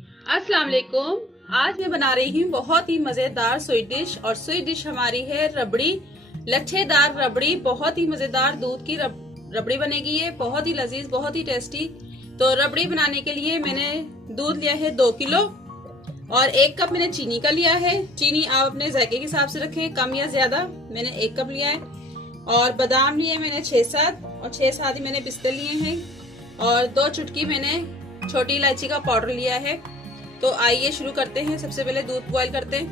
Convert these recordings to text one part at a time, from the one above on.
अस्सलाम वालेकुम। आज मैं बना रही हूँ बहुत ही मजेदार स्वीट डिश। और स्वीट डिश हमारी है रबड़ी, लच्छेदार रबड़ी। बहुत ही मजेदार दूध की रबड़ी बनेगी। ये बहुत ही लजीज, बहुत ही टेस्टी। तो रबड़ी बनाने के लिए मैंने दूध लिया है 2 किलो और 1 कप मैंने चीनी का लिया है। चीनी आप अपने जायके के हिसाब से रखें, कम या ज्यादा। मैंने 1 कप लिया है। और बादाम लिए मैंने 6-7 और 6-7 ही मैंने पिस्ते लिए हैं। और 2 चुटकी मैंने छोटी इलायची का पाउडर लिया है। तो आइए शुरू करते हैं। सबसे पहले दूध बॉईल करते हैं।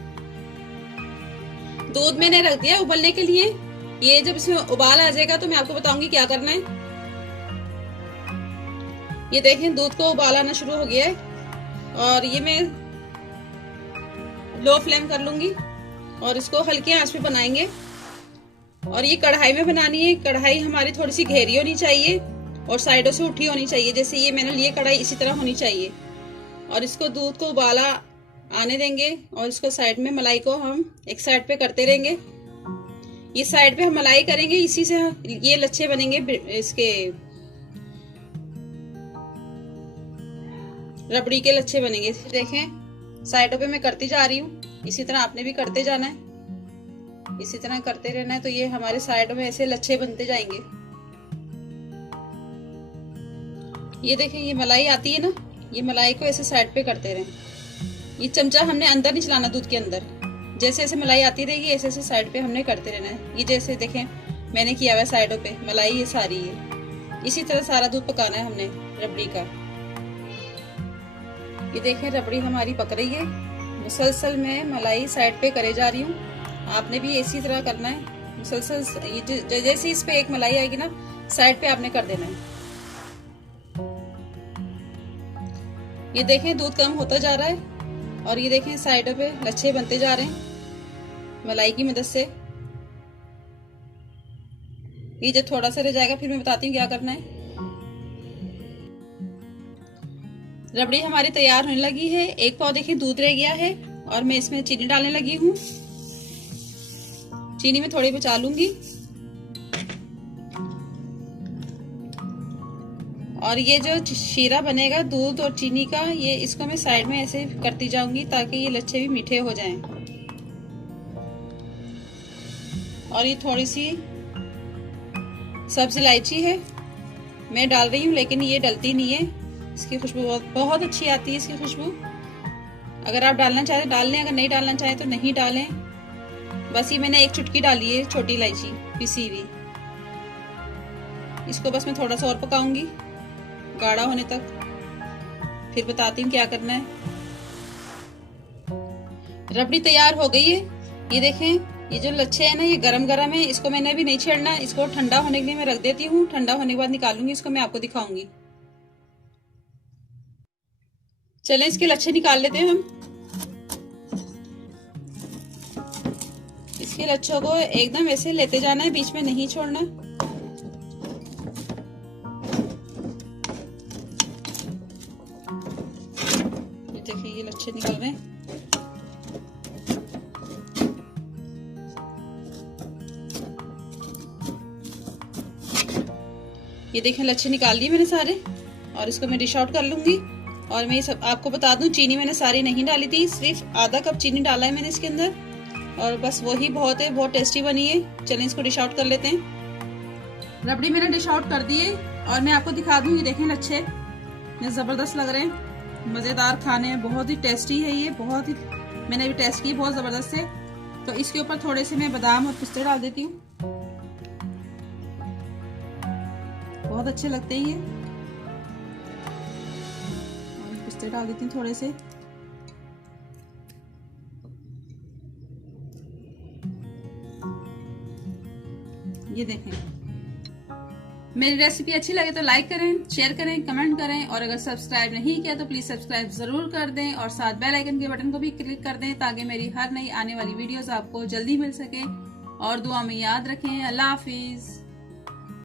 दूध मैंने रख दिया उबलने के लिए। ये जब इसमें उबाल आ जाएगा तो मैं आपको बताऊंगी क्या करना है। ये देखें दूध को उबाल आना शुरू हो गया है और ये मैं लो फ्लेम कर लूंगी और इसको हल्की आंच पे बनाएंगे। और ये कढ़ाई में बनानी है। कढ़ाई हमारी थोड़ी सी घेरी होनी चाहिए और साइडों से उठी होनी चाहिए। जैसे ये मैंने लिए कढ़ाई इसी तरह होनी चाहिए। और इसको दूध को उबाला आने देंगे और इसको साइड में मलाई को हम एक साइड पे करते रहेंगे। ये साइड पे हम मलाई करेंगे, इसी से ये लच्छे बनेंगे इसके रबड़ी के लच्छे बनेंगे। देखें साइडों पे मैं करती जा रही हूँ। इसी तरह आपने भी करते जाना है, इसी तरह करते रहना है। तो ये हमारे साइडों में ऐसे लच्छे बनते जाएंगे। ये देखें ये मलाई आती है ना, ये मलाई को ऐसे साइड पे करते रहें। ये चमचा हमने अंदर नहीं चलाना दूध के अंदर। जैसे जैसे मलाई आती रहेगी ऐसे ऐसे साइड पे हमने करते रहना है। ये जैसे देखें मैंने किया हुआ साइडों पे मलाई ये सारी है। इसी तरह सारा दूध पकाना है हमने रबड़ी का। ये देखें रबड़ी हमारी पक रही है। मुसलसल मैं मलाई साइड पे करे जा रही हूँ। आपने भी इसी तरह करना है मुसलसल। जैसे इस पे एक मलाई आएगी ना साइड पे आपने कर देना है। ये देखें दूध कम होता जा रहा है और ये देखें साइडों पे लच्छे बनते जा रहे हैं मलाई की मदद से। ये जब थोड़ा सा रह जाएगा फिर मैं बताती हूँ क्या करना है। रबड़ी हमारी तैयार होने लगी है। 1 पाव देखिए दूध रह गया है और मैं इसमें चीनी डालने लगी हूँ। चीनी में थोड़ी बचा लूंगी। और ये जो शीरा बनेगा दूध और चीनी का, ये इसको मैं साइड में ऐसे करती जाऊंगी ताकि ये लच्छे भी मीठे हो जाएं। और ये थोड़ी सी सब्ज इलायची है मैं डाल रही हूँ, लेकिन ये डलती नहीं है। इसकी खुशबू बहुत अच्छी आती है। इसकी खुशबू अगर आप डालना चाहें तो डाल लें, अगर नहीं डालना चाहें तो नहीं डालें। बस ये मैंने 1 चुटकी डाली है छोटी इलायची पिसी हुई। इसको बस मैं थोड़ा सा और पकाऊंगी गाढ़ा होने तक, फिर बताती हूँ क्या करना है। रबड़ी तैयार हो गई है। ये देखें ये जो लच्छे है ना ये गरम गरम है। इसको मैंने अभी नहीं छेड़ना, इसको ठंडा होने के लिए मैं रख देती हूँ। ठंडा होने के बाद निकालूंगी इसको, मैं आपको दिखाऊंगी। चलें इसके लच्छे निकाल लेते हैं हम। इसके लच्छों को एकदम ऐसे लेते जाना है, बीच में नहीं छोड़ना। देखिए ये लच्छे निकल रहे हैं। ये देखें लच्छे निकाल लिए मैंने सारे और इसको मैं डिश आउट कर लूंगी। और मैं ये सब आपको बता दूं चीनी मैंने सारी नहीं डाली थी, सिर्फ आधा कप चीनी डाला है मैंने इसके अंदर और बस वही बहुत है। बहुत टेस्टी बनी है। चलें इसको डिश आउट कर लेते हैं। रबड़ी मैंने डिश आउट कर दी है और मैं आपको दिखा दूं। ये देखें लच्छे जबरदस्त लग रहे हैं, मजेदार खाने हैं, बहुत ही टेस्टी है ये। बहुत ही मैंने अभी टेस्ट की, बहुत जबरदस्त है। तो इसके ऊपर थोड़े से मैं बादाम और पिस्ते डाल देती हूँ। बहुत अच्छे लगते हैं ये। और पिस्ते डाल देती हूँ थोड़े से। ये देखें मेरी रेसिपी अच्छी लगे तो लाइक करें, शेयर करें, कमेंट करें। और अगर सब्सक्राइब नहीं किया तो प्लीज सब्सक्राइब जरूर कर दें और साथ बेल आइकन के बटन को भी क्लिक कर दें ताकि मेरी हर नई आने वाली वीडियोस आपको जल्दी मिल सके। और दुआ में याद रखें। अल्लाह हाफिज।